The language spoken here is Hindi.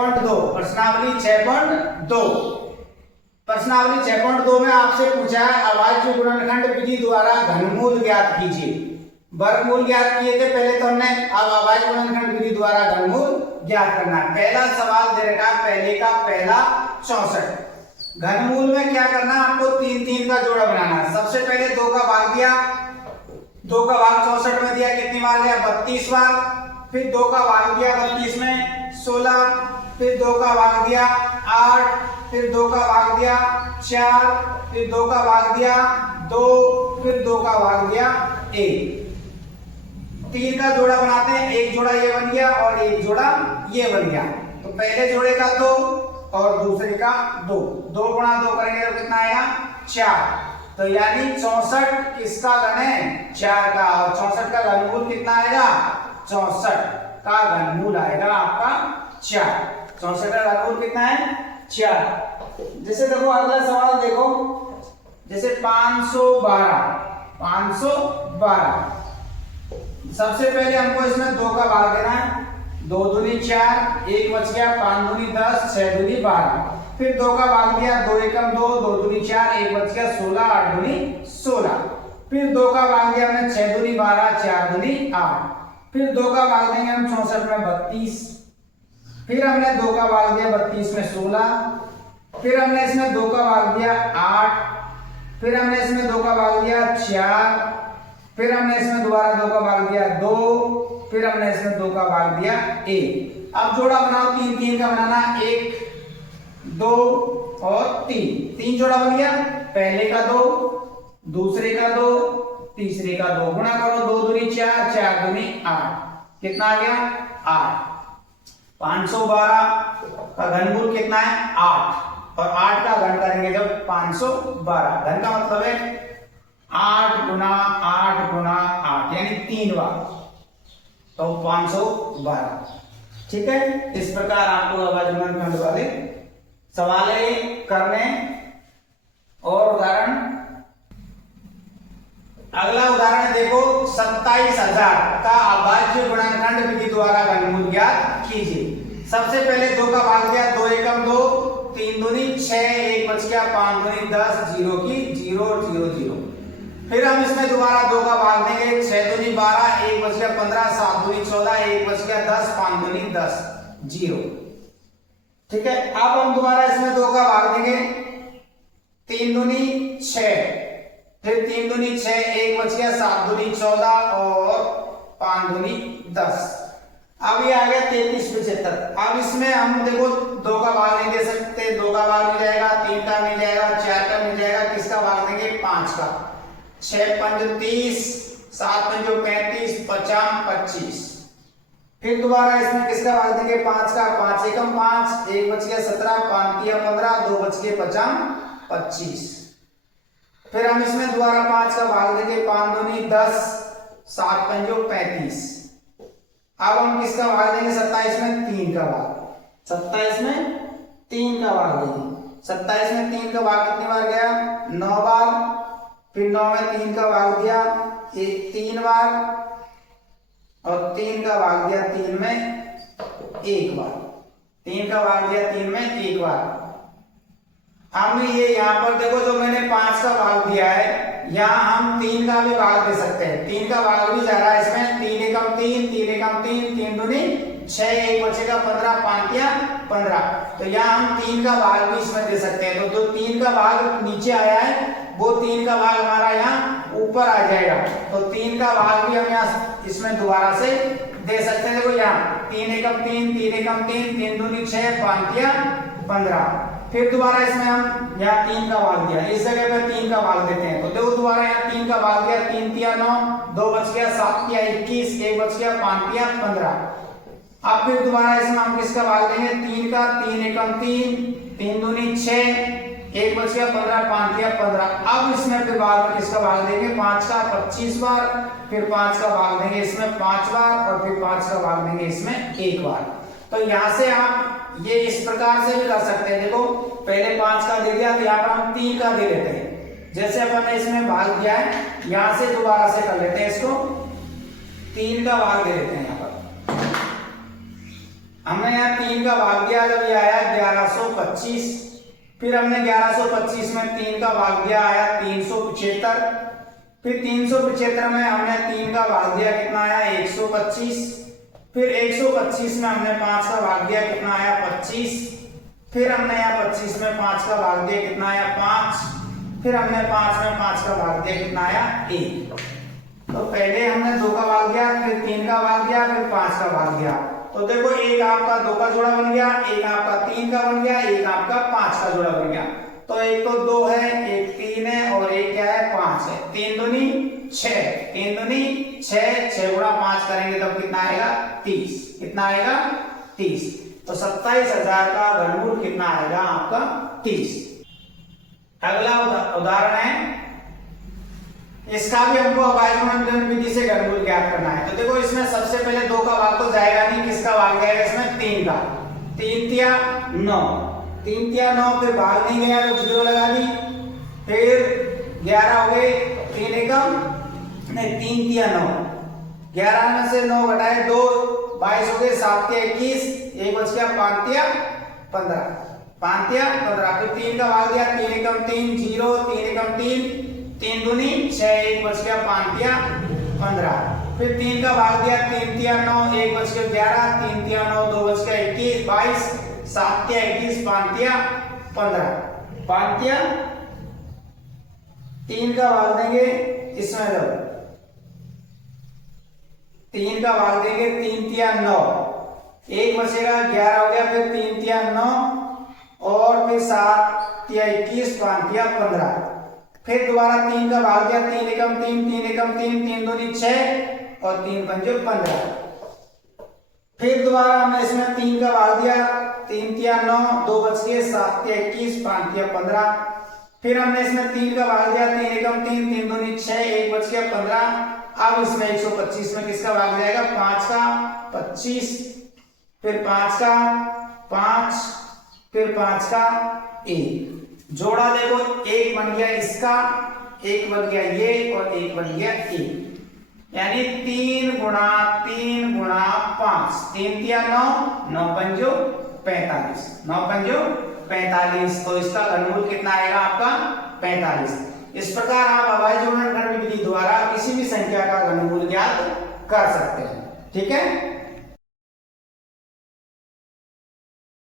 6.2 प्रश्नावली 6.2 प्रश्नावली 6.2 में आपसे पूछा है अभाज्य गुणनखंड विधि द्वारा घनमूल ज्ञात कीजिए। वर्गमूल ज्ञात किए थे पहले तो हमने, अब अभाज्य गुणनखंड विधि द्वारा घनमूल ज्ञात करना है। पहला सवाल दे रखा है पहले का पहला 64। घनमूल में क्या करना है आपको, 3 3 का जोड़ा बनाना है। सबसे पहले 2 का भाग दिया, 2 का भाग 64 में दिया, कितनी बार गया 32 बार। फिर 2 का भाग दिया 32 में 16, फिर 2 का भाग दिया 8, फिर 2 का भाग दिया 4, फिर 2 का भाग दिया 2, फिर 2 का भाग दिया 1। 3 का जोड़ा बनाते हैं, एक जोड़ा ये बन गया और एक जोड़ा ये बन गया। तो पहले जोड़े का 2 और दूसरे का 2, 2 गुणा 2 करेंगे तो कितना आएगा 4। तो यानी 64 किसका घन है 4 का, और 64 का घनमूल कितना आएगा 64 का घनमूल आएगा आपका 4। 64 का घनमूल कितना है 4। जैसे देखो अगला सवाल देखो, जैसे 512 सबसे पहले हमको इसमें 2 का भाग देना है। 2 दूनी 4, 1 बच गया, 5 दूनी 10, 6 दूनी 12। फिर 2 का भाग दिया, 2 एकम 2, 2 दूनी 4, 1 बच गया 16, 8 दूनी 16। फिर 2 का भाग दिया हमने 6 दूनी 12, 4 दूनी 8। फिर 2 का भाग देंगे हम 64 में 32। फिर हमने 2 का भाग दिया 32 में 16। फिर हमने इसमें 2 का भाग दिया 8। फिर हमने इसमें 2 का भाग दिया 4। फिर हमने इसमें दोबारा 2 का भाग दिया 2। फिर हमने इसमें 2 का भाग दिया 1। अब जोड़ा बनाओ, 3 3 का बनाना, 1 2 और 3, 3 जोड़ा बन गया। पहले का 2, दूसरे का 2, तीसरे का 2, गुणा करो, 2 दूनी 4, 4 दूनी 8, कितना आ गया 8। 512 का घनमूल कितना है 8, और 8 का घन करेंगे जब 512। घन का मतलब है 8 गुना 8 गुना 8 यानी 3 बार, तो 512। ठीक है, इस प्रकार आपको अभाज्य गुणनखंड वाले सवाल करने। और उदाहरण, अगला उदाहरण देखो, 27,000 का अभाज्य गुणनखंड विधि द्वारा घनमूल ज्ञात कीजिए। सबसे पहले 2 का भाग दिया, 2 एकम 2, 3 दूनी 6, 1 बच गया, 5 दूनी 10, 0 की 0 0 0। फिर हम इसमें दोबारा 2 का भाग देंगे, 6 दूनी 12, 1 बच गया 15, 7 दूनी 14, 1 बच गया 10, 5 दूनी 10 0। ठीक है, अब हम दोबारा इसमें 2 का भाग देंगे, 3 दूनी 6, फिर 3 दूनी 6, 1 बच गया, 7 दूनी 14 और 5 दूनी 10। अब ये आ गया 33 75। अब इसमें हम देखो 2 का भाग नहीं दे सकते, 2 का भाग मिल जाएगा, 3 का मिल जाएगा, 4 का मिल जाएगा, किसका भाग देंगे 5 का। 6 पंज 30, 7 पंजो 35, 50 25। फिर दोबारा इसमें किसका भाग देंगे 5 का, 5 एकम 5, 1 बच गया 17, 5 तिया 15, 2 बच गए 50 25। फिर हम इसमें दोबारा 5 का भाग देंगे, 5 दूनी 10, 7 पंजो 35। अब हम किसका भाग देंगे 27 में 3 का भाग, 27 में 3 का भाग देंगे। 27 में 3 का भाग कितनी बार गया 9 बार। फिर 9 में 3 का भाग दिया 3 बार, और 3 का भाग दिया 3 में 1 बार। 3 का भाग दिया 3 में 1 बार। हम ये यहाँ पर देखो जो मैंने 5 का भाग दिया है, यहाँ हम 3 का भी भाग दे सकते हैं। 3 का भाग भी जा रहा है इसमें, 3 एकम 3, 3 एकम 3, 3 दूनी 6, 1 बचेगा 15, 5 तिया 15। तो यहाँ हम 3 का भाग भी इसमें दे सकते हैं। तो जो 3 का भाग नीचे आया है वो 3 का भाग हमारा यहाँ ऊपर आ जाएगा। तो 3 का भाग भी हम यहाँ इसमें दोबारा से दे सकते हैं। देखो यहाँ 3 एकम 3, 3 एकम 3, 3 दूनी 6, 5 तिया 15। फिर दोबारा इसमें हम यहाँ 3 का भाग दिया, इस जगह पे 3 का भाग देते हैं। तो देखो दोबारा यहाँ 3 का भाग दिया, 3 तिया 9, 2 बच गया 7 तिया 21, 1 बच गया 5 तिया 15। अब फिर दोबारा इसमें हम किसका भाग देंगे 3 का, 3 एकम 3, 3 दूनी 6, 1 बच गया 15, 5 तिया 15। अब इसमें फिर बाद में किसका भाग देंगे 5 का 25 बार, फिर 5 का भाग देंगे इसमें 5 बार, और फिर 5 का भाग देंगे इसमें 1 बार। तो यहाँ से आप ये इस प्रकार से भी कर सकते हैं। देखो पहले 5 का दे दिया, तो यहाँ पर हम 3 का दे लेते हैं। जैसे अपन ने इसमें भाग दिया है, यहाँ से दोबारा से कर लेते हैं, इसको 3 का भाग दे लेते हैं यहाँ पर। हमने यहाँ 3 का भाग दिया जब ये आया 1125, फिर हमने 1125 में 3 का भाग दिया आया 375, फिर 375 में हमने 3 का भाग दिया कितना आया 125, फिर 125 में हमने 5 का भाग दिया कितना आया 25, फिर हमने यहाँ 25 में 5 का भाग दिया कितना आया 5, फिर हमने 5 में 5 का भाग दिया कितना आया 1। तो पहले हमने 2 का भाग दिया, फिर 3 का भाग दिया, फिर 5 का भाग दिया। तो देखो एक आपका 2 का जोड़ा बन गया, एक आपका 3 का बन गया, एक आपका 5 का जोड़ा बन गया। तो एक तो 2 है, एक 3 है और एक क्या है 5 है। 3 दूनी 6, 3 दूनी 6, 6 गुणा 5 करेंगे तब कितना आएगा 30। कितना आएगा 30। तो 27,000 का घनमूल कितना आएगा आपका 30। अगला उदाहरण है, इसका भी हमको अभाज्य गुणनखंड विधि से घनमूल ज्ञात करना है। तो देखो इसमें सबसे पहले 2 का भाग तो जाएगा नहीं, किसका भाग जाएगा इसमें 3 का। 3 तिया 9, 3 तिया 9, फिर भाग नहीं गया तो 0 लगा दी, फिर 11 हो गए, 3 एकम नहीं 3 तिया 9, 11 में से 9 घटाए 2, 22 हो गए, 7 तिया 21, 1 बच गया 5 तिया 15, 5 तिया 15, फिर 3 का भाग दिया 3 एकम 3 0, 3 एकम 3, 3 दूनी 6, 1 बच गया 5 तिया 15, फिर 3 का भाग दिया 3 तिया 9, 1 बच गया 11, 3 तिया 9, 2 बच गया 21, 22, 7 तिया 21, 5 तिया 15, 5 तिया 3 का भाग देंगे इसमें, जब 3 का भाग देंगे 3 तिया 9, 1 बचेगा 11 हो गया, फिर 3 तिया 9 और फिर 7 तिया 21, 5 तिया 15, फिर दोबारा 3 का भाग दिया 3 एकम 3, 3 एकम 3, 3 दूनी 6 और 3 पंजे 15, फिर दोबारा हमने इसमें 3 का भाग दिया 3 तिया 9, 2 बच गए 7 तिया 21, 5 तिया 15, फिर हमने इसमें 3 का भाग दिया 3 एकम 3, 3 दूनी 6, 1 बच गया 15। अब इसमें 125 में किसका भाग जाएगा 5 का 25, फिर 5 का 5, फिर 5 का 1। जोड़ा देखो, एक बन गया इसका, एक बन गया ये और एक बन गया ये, यानी 3 गुणा 3 गुणा 5, 3 तिया 9, 9 पंजो 45, 9 पंजो 45। तो इसका घनमूल कितना आएगा आपका 45। इस प्रकार आप अभाज्य गुणनखंड विधि द्वारा किसी भी संख्या का घनमूल ज्ञात कर सकते हैं। ठीक है।